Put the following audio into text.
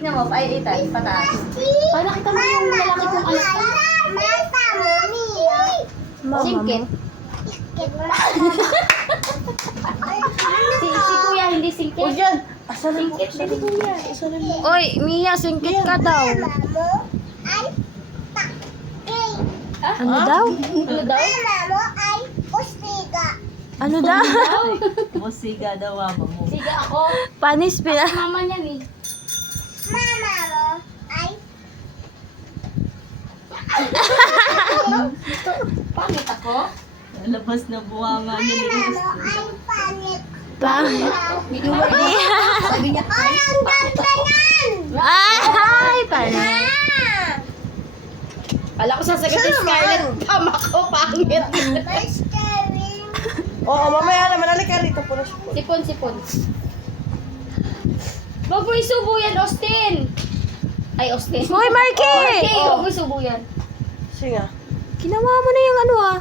Tingnan mo, ay itay, pataas. Para nakita mo yung lalaki kong anak. Singkit. Si kuya, hindi singkit. O dyan. Asa na mo? Singkit, hindi kuya. Asa na mo? Oy, Mia, singkit ka daw. Ano daw? Ano daw? Ano daw? Musiga daw, mama mo. Siga ako. Panis pina. Mama niyan eh. Pangit ako? Labas na buwanga niya ni Pa. Sabi niya, Ay, panis. Kala ko sasagutin Scarlett. Tama ko, pangit. Oo, mamaya naman. Halika rito. Puro sipon. Sipon, sipon. Huwag mo isubo yan, Austin. Ay, Austin. Hoy, Marky! Marky, huwag mo isubo yan. Sige nga. Ginawa mo na yung ano ah.